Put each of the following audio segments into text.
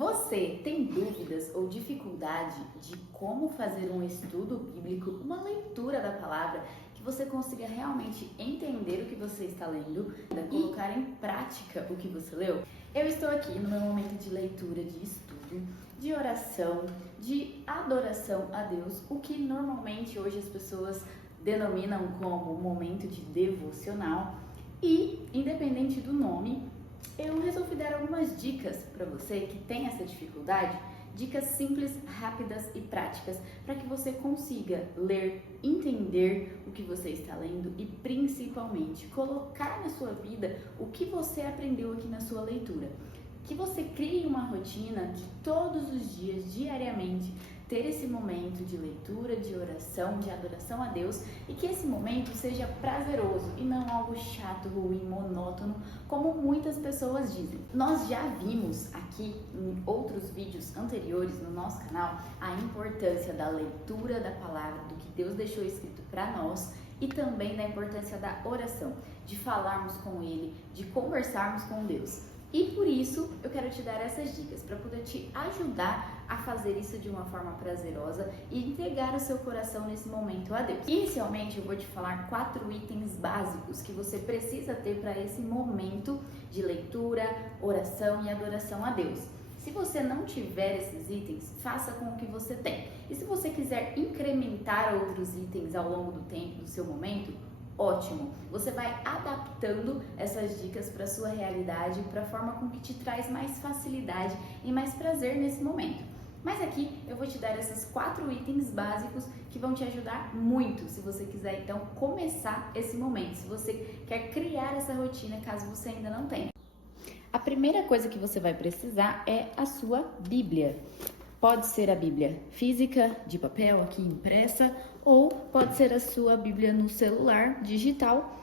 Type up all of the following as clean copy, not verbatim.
Você tem dúvidas ou dificuldade de como fazer um estudo bíblico, uma leitura da palavra, que você consiga realmente entender o que você está lendo e colocar em prática o que você leu? Eu estou aqui no meu momento de leitura, de estudo, de oração, de adoração a Deus, o que normalmente hoje as pessoas denominam como momento de devocional. E, independente do nome, eu resolvi dar algumas dicas para você que tem essa dificuldade, dicas simples, rápidas e práticas para que você consiga ler, entender o que você está lendo e principalmente colocar na sua vida o que você aprendeu aqui na sua leitura. Que você crie uma rotina de todos os dias, diariamente, ter esse momento de leitura, de oração, de adoração a Deus e que esse momento seja prazeroso e não algo chato, ruim, monótono, como muitas pessoas dizem. Nós já vimos aqui em outros vídeos anteriores no nosso canal a importância da leitura da palavra, do que Deus deixou escrito para nós e também da importância da oração, de falarmos com Ele, de conversarmos com Deus. E por isso eu quero te dar essas dicas para poder te ajudar a fazer isso de uma forma prazerosa e entregar o seu coração nesse momento a Deus. Inicialmente eu vou te falar 4 itens básicos que você precisa ter para esse momento de leitura, oração e adoração a Deus. Se você não tiver esses itens, faça com o que você tem. E se você quiser incrementar outros itens ao longo do tempo, do seu momento, ótimo! Você vai adaptando essas dicas para a sua realidade, para a forma com que te traz mais facilidade e mais prazer nesse momento. Mas aqui eu vou te dar esses 4 itens básicos que vão te ajudar muito se você quiser então começar esse momento, se você quer criar essa rotina caso você ainda não tenha. A primeira coisa que você vai precisar é a sua Bíblia. Pode ser a Bíblia física, de papel, aqui impressa, ou pode ser a sua Bíblia no celular, digital,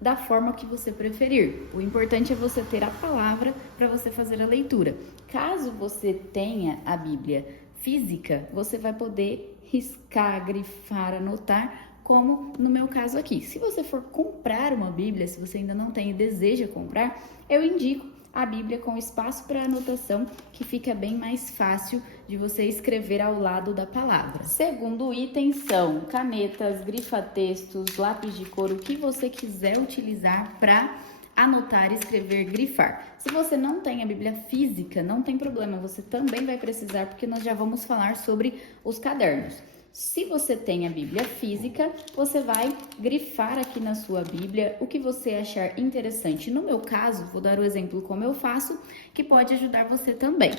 da forma que você preferir. O importante é você ter a palavra para você fazer a leitura. Caso você tenha a Bíblia física, você vai poder riscar, grifar, anotar, como no meu caso aqui. Se você for comprar uma Bíblia, se você ainda não tem e deseja comprar, eu indico a Bíblia com espaço para anotação, que fica bem mais fácil de você escrever ao lado da palavra. Segundo item são canetas, grifa-textos, lápis de cor, o que você quiser utilizar para anotar, escrever, grifar. Se você não tem a Bíblia física, não tem problema, você também vai precisar, porque nós já vamos falar sobre os cadernos. Se você tem a Bíblia física, você vai grifar aqui na sua Bíblia o que você achar interessante. No meu caso, vou dar o exemplo como eu faço, que pode ajudar você também.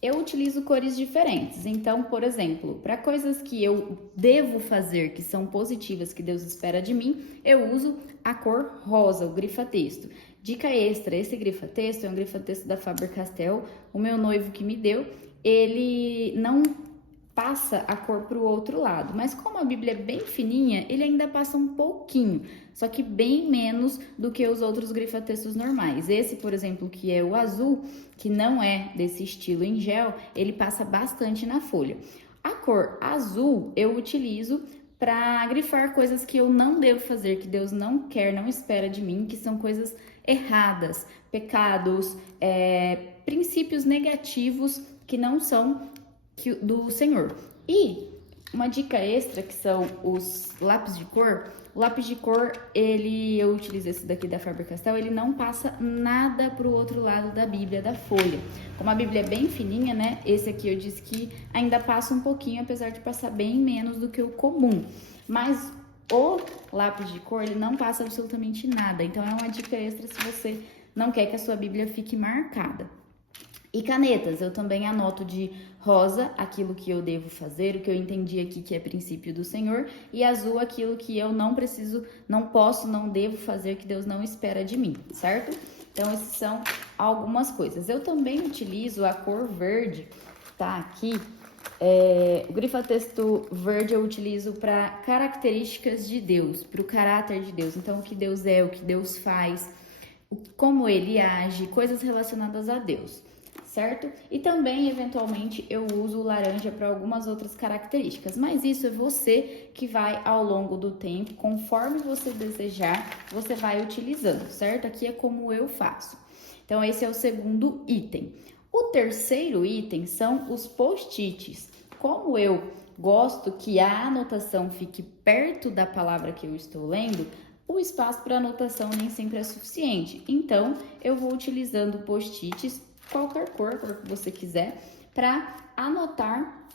Eu utilizo cores diferentes, então, por exemplo, para coisas que eu devo fazer, que são positivas, que Deus espera de mim, eu uso a cor rosa, o grifa-texto. Dica extra, esse grifa-texto é um grifa-texto da Faber-Castell, o meu noivo que me deu, ele não passa a cor para o outro lado, mas como a Bíblia é bem fininha, ele ainda passa um pouquinho, só que bem menos do que os outros grifa-textos normais. Esse, por exemplo, que é o azul, que não é desse estilo em gel, ele passa bastante na folha. A cor azul eu utilizo para grifar coisas que eu não devo fazer, que Deus não quer, não espera de mim, que são coisas erradas, pecados, princípios negativos que não são do Senhor. E uma dica extra que são os lápis de cor. O lápis de cor, eu utilizo esse daqui da Faber-Castell, ele não passa nada pro outro lado da Bíblia, da folha. Como a Bíblia é bem fininha, né? Esse aqui eu disse que ainda passa um pouquinho, apesar de passar bem menos do que o comum. Mas o lápis de cor, ele não passa absolutamente nada. Então é uma dica extra se você não quer que a sua Bíblia fique marcada. E canetas, eu também anoto de rosa aquilo que eu devo fazer, o que eu entendi aqui que é princípio do Senhor, e azul aquilo que eu não preciso, não posso, não devo fazer, que Deus não espera de mim, certo? Então, essas são algumas coisas. Eu também utilizo a cor verde, tá aqui. O grifa-texto verde eu utilizo para características de Deus, para o caráter de Deus. Então, o que Deus é, o que Deus faz, como Ele age, coisas relacionadas a Deus. Certo? E também, eventualmente, eu uso o laranja para algumas outras características, mas isso é você que vai ao longo do tempo, conforme você desejar, você vai utilizando, certo? Aqui é como eu faço. Então, esse é o segundo item. O terceiro item são os post-its. Como eu gosto que a anotação fique perto da palavra que eu estou lendo, o espaço para anotação nem sempre é suficiente. Então, eu vou utilizando post-its, qualquer cor que você quiser, para anotar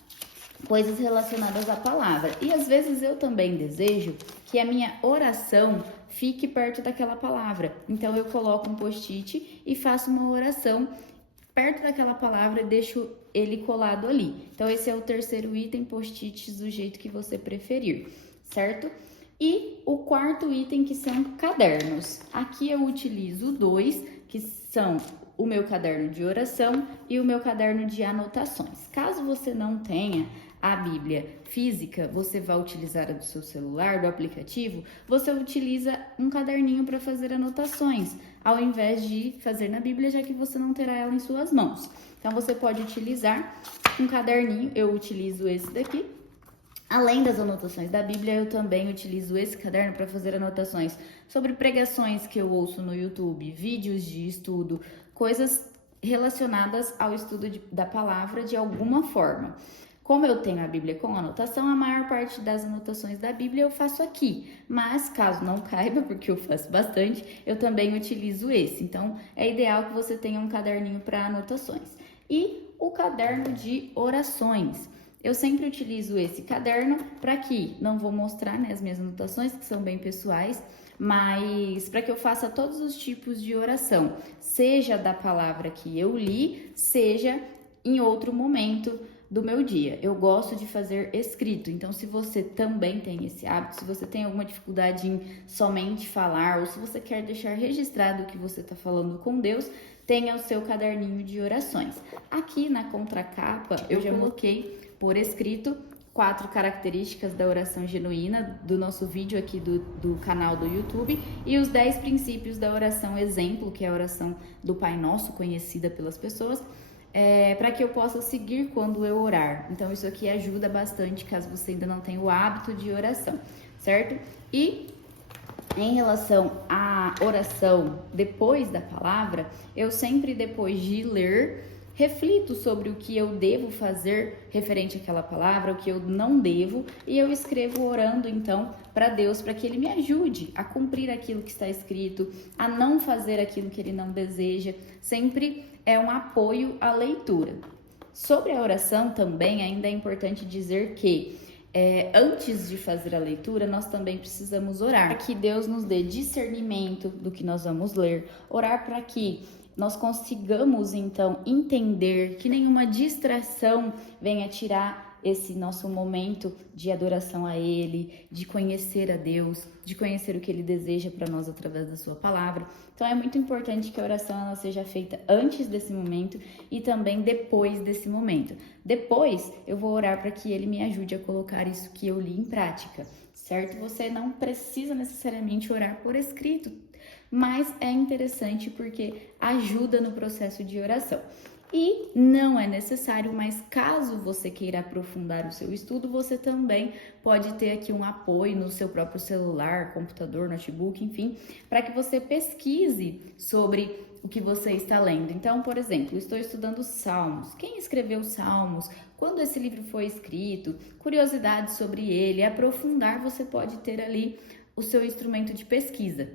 coisas relacionadas à palavra. E às vezes eu também desejo que a minha oração fique perto daquela palavra. Então eu coloco um post-it e faço uma oração perto daquela palavra e deixo ele colado ali. Então esse é o terceiro item, post-its do jeito que você preferir, certo? E o quarto item, que são cadernos. Aqui eu utilizo dois, que são o meu caderno de oração e o meu caderno de anotações. Caso você não tenha a Bíblia física, você vai utilizar a do seu celular, do aplicativo, você utiliza um caderninho para fazer anotações, ao invés de fazer na Bíblia, já que você não terá ela em suas mãos. Então, você pode utilizar um caderninho, eu utilizo esse daqui. Além das anotações da Bíblia, eu também utilizo esse caderno para fazer anotações sobre pregações que eu ouço no YouTube, vídeos de estudo, coisas relacionadas ao estudo da palavra de alguma forma. Como eu tenho a Bíblia com anotação, a maior parte das anotações da Bíblia eu faço aqui. Mas, caso não caiba, porque eu faço bastante, eu também utilizo esse. Então, é ideal que você tenha um caderninho para anotações. E o caderno de orações. Eu sempre utilizo esse caderno para que, não vou mostrar, né, as minhas anotações, que são bem pessoais, mas para que eu faça todos os tipos de oração, seja da palavra que eu li, seja em outro momento do meu dia. Eu gosto de fazer escrito, então se você também tem esse hábito, se você tem alguma dificuldade em somente falar, ou se você quer deixar registrado o que você está falando com Deus, tenha o seu caderninho de orações. Aqui na contracapa eu já coloquei por escrito 4 características da oração genuína do nosso vídeo aqui do canal do YouTube e os 10 princípios da oração exemplo, que é a oração do Pai Nosso, conhecida pelas pessoas, para que eu possa seguir quando eu orar. Então isso aqui ajuda bastante caso você ainda não tenha o hábito de oração, certo? E em relação à oração depois da palavra, eu sempre, depois de ler, reflito sobre o que eu devo fazer referente àquela palavra, o que eu não devo, e eu escrevo orando então para Deus, para que Ele me ajude a cumprir aquilo que está escrito, a não fazer aquilo que Ele não deseja. Sempre é um apoio à leitura. Sobre a oração também, ainda é importante dizer que antes de fazer a leitura, nós também precisamos orar para que Deus nos dê discernimento do que nós vamos ler, orar para que nós consigamos então entender, que nenhuma distração venha tirar esse nosso momento de adoração a Ele, de conhecer a Deus, de conhecer o que Ele deseja para nós através da sua palavra. Então é muito importante que a oração ela seja feita antes desse momento e também depois desse momento. Depois eu vou orar para que Ele me ajude a colocar isso que eu li em prática, certo? Você não precisa necessariamente orar por escrito, mas é interessante porque ajuda no processo de oração. E não é necessário, mas caso você queira aprofundar o seu estudo, você também pode ter aqui um apoio no seu próprio celular, computador, notebook, enfim, para que você pesquise sobre o que você está lendo. Então, por exemplo, estou estudando Salmos. Quem escreveu Salmos? Quando esse livro foi escrito? Curiosidades sobre ele. Aprofundar, você pode ter ali o seu instrumento de pesquisa.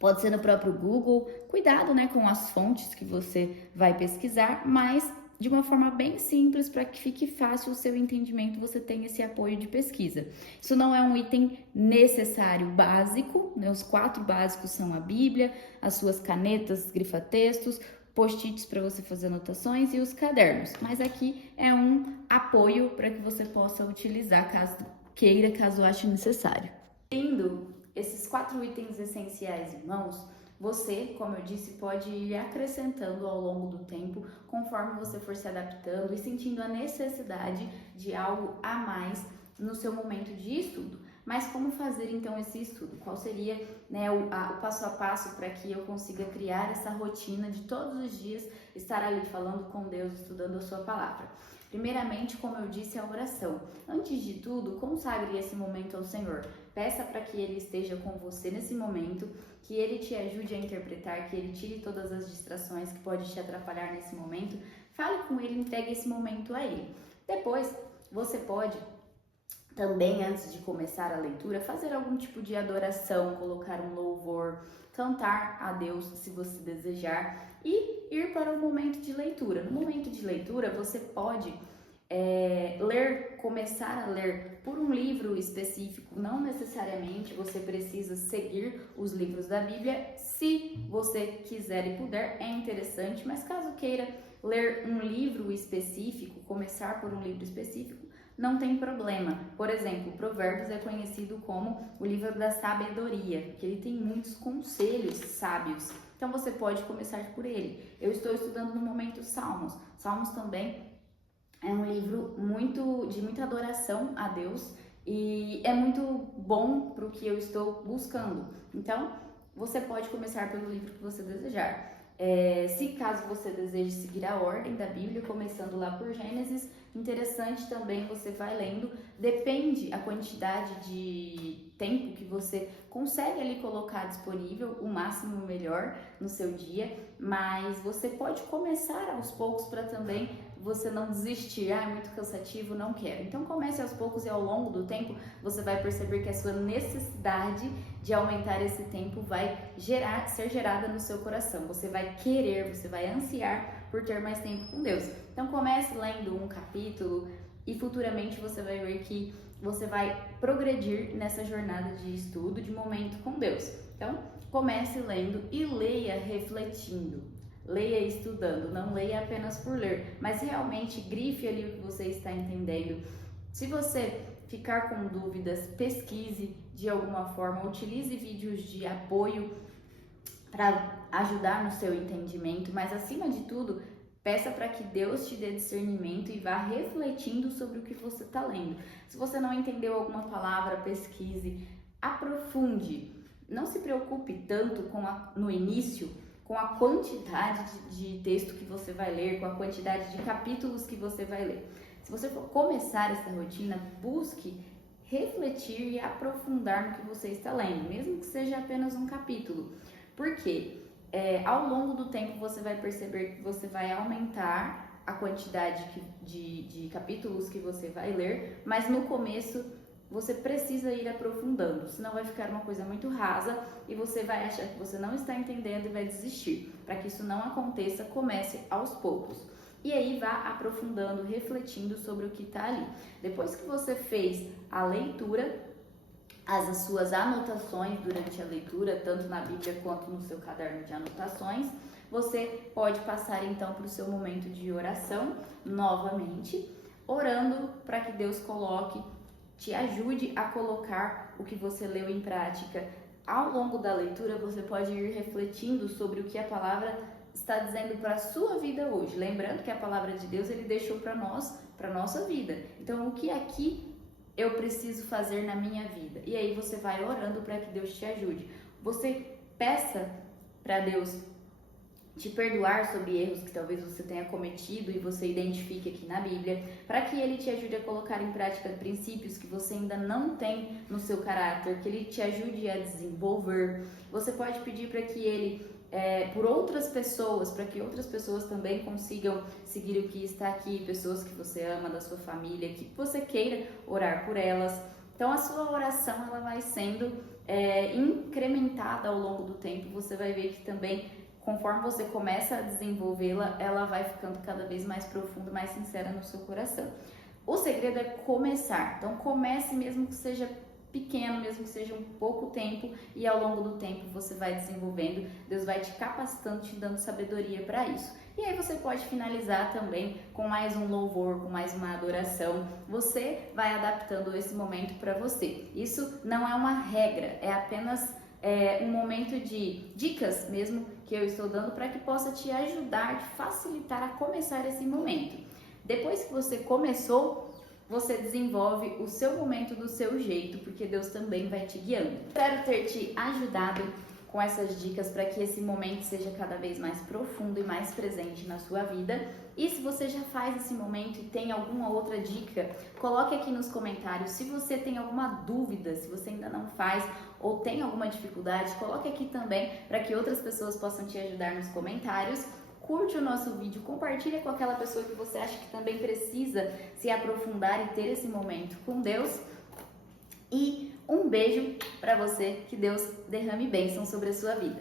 Pode ser no próprio Google, cuidado, né, com as fontes que você vai pesquisar, mas de uma forma bem simples para que fique fácil o seu entendimento, você tem esse apoio de pesquisa. Isso não é um item necessário básico, né? Os 4 básicos são a Bíblia, as suas canetas, grifa-textos, post-its para você fazer anotações e os cadernos. Mas aqui é um apoio para que você possa utilizar caso queira, caso ache necessário. Tendo esses 4 itens essenciais em mãos, você, como eu disse, pode ir acrescentando ao longo do tempo, conforme você for se adaptando e sentindo a necessidade de algo a mais no seu momento de estudo. Mas como fazer então esse estudo? Qual seria, né, o passo a passo para que eu consiga criar essa rotina de todos os dias estar ali falando com Deus, estudando a sua palavra? Primeiramente, como eu disse, a oração. Antes de tudo, consagre esse momento ao Senhor. peça para que Ele esteja com você nesse momento, que Ele te ajude a interpretar, que Ele tire todas as distrações que podem te atrapalhar nesse momento. Fale com Ele, entregue esse momento a Ele. Depois, você pode também, antes de começar a leitura, fazer algum tipo de adoração, colocar um louvor, cantar a Deus se você desejar e ir para o momento de leitura. No momento de leitura, você pode começar a ler por um livro específico. Não necessariamente você precisa seguir os livros da Bíblia. Se você quiser e puder, é interessante, mas caso queira ler um livro específico, começar por um livro específico, não tem problema. Por exemplo, Provérbios é conhecido como o livro da sabedoria, porque ele tem muitos conselhos sábios. Então você pode começar por ele. Eu estou estudando no momento Salmos. Salmos também é um livro de muita adoração a Deus e é muito bom para o que eu estou buscando. Então, você pode começar pelo livro que você desejar. Se caso você deseje seguir a ordem da Bíblia, começando lá por Gênesis, interessante também, você vai lendo, depende a quantidade de tempo que você consegue ali colocar disponível, o máximo melhor no seu dia, mas você pode começar aos poucos para também você não desistir, é muito cansativo, não quero. Então comece aos poucos e ao longo do tempo você vai perceber que a sua necessidade de aumentar esse tempo vai ser gerada no seu coração. Você vai querer, você vai ansiar por ter mais tempo com Deus. Então comece lendo um capítulo e futuramente você vai ver que você vai progredir nessa jornada de estudo, de momento com Deus. Então comece lendo e leia refletindo. Leia estudando, não leia apenas por ler, mas realmente grife ali o que você está entendendo. Se você ficar com dúvidas, pesquise de alguma forma, utilize vídeos de apoio para ajudar no seu entendimento, mas acima de tudo, peça para que Deus te dê discernimento e vá refletindo sobre o que você está lendo. Se você não entendeu alguma palavra, pesquise, aprofunde. Não se preocupe tanto no início com a quantidade de texto que você vai ler, com a quantidade de capítulos que você vai ler. Se você for começar essa rotina, busque refletir e aprofundar no que você está lendo, mesmo que seja apenas um capítulo. Porque ao longo do tempo você vai perceber que você vai aumentar a quantidade de capítulos que você vai ler, mas no começo você precisa ir aprofundando, senão vai ficar uma coisa muito rasa e você vai achar que você não está entendendo e vai desistir. Para que isso não aconteça, comece aos poucos. E aí vá aprofundando, refletindo sobre o que está ali. Depois que você fez a leitura, as suas anotações durante a leitura, tanto na Bíblia quanto no seu caderno de anotações, você pode passar então para o seu momento de oração novamente, orando para que Deus te ajude a colocar o que você leu em prática. Ao longo da leitura, você pode ir refletindo sobre o que a palavra está dizendo para a sua vida hoje. Lembrando que a palavra de Deus Ele deixou para nós, para a nossa vida. Então, o que aqui eu preciso fazer na minha vida? E aí você vai orando para que Deus te ajude. Você peça para Deus te perdoar sobre erros que talvez você tenha cometido e você identifique aqui na Bíblia, para que Ele te ajude a colocar em prática princípios que você ainda não tem no seu caráter, que Ele te ajude a desenvolver. Você pode pedir para que Ele, por outras pessoas, para que outras pessoas também consigam seguir o que está aqui, pessoas que você ama, da sua família, que você queira orar por elas. Então a sua oração ela vai sendo incrementada ao longo do tempo, você vai ver que também conforme você começa a desenvolvê-la, ela vai ficando cada vez mais profunda, mais sincera no seu coração. O segredo é começar. Então comece mesmo que seja pequeno, mesmo que seja um pouco tempo, e ao longo do tempo você vai desenvolvendo, Deus vai te capacitando, te dando sabedoria para isso. E aí você pode finalizar também com mais um louvor, com mais uma adoração. Você vai adaptando esse momento para você. Isso não é uma regra, é apenas um momento de dicas mesmo que eu estou dando para que possa te ajudar, te facilitar a começar esse momento. Depois que você começou, você desenvolve o seu momento do seu jeito, porque Deus também vai te guiando. Espero ter te ajudado com essas dicas para que esse momento seja cada vez mais profundo e mais presente na sua vida. E se você já faz esse momento e tem alguma outra dica, coloque aqui nos comentários. Se você tem alguma dúvida, se você ainda não faz ou tem alguma dificuldade, coloque aqui também para que outras pessoas possam te ajudar nos comentários. Curte o nosso vídeo, compartilha com aquela pessoa que você acha que também precisa se aprofundar e ter esse momento com Deus. E um beijo para você, que Deus derrame bênção sobre a sua vida.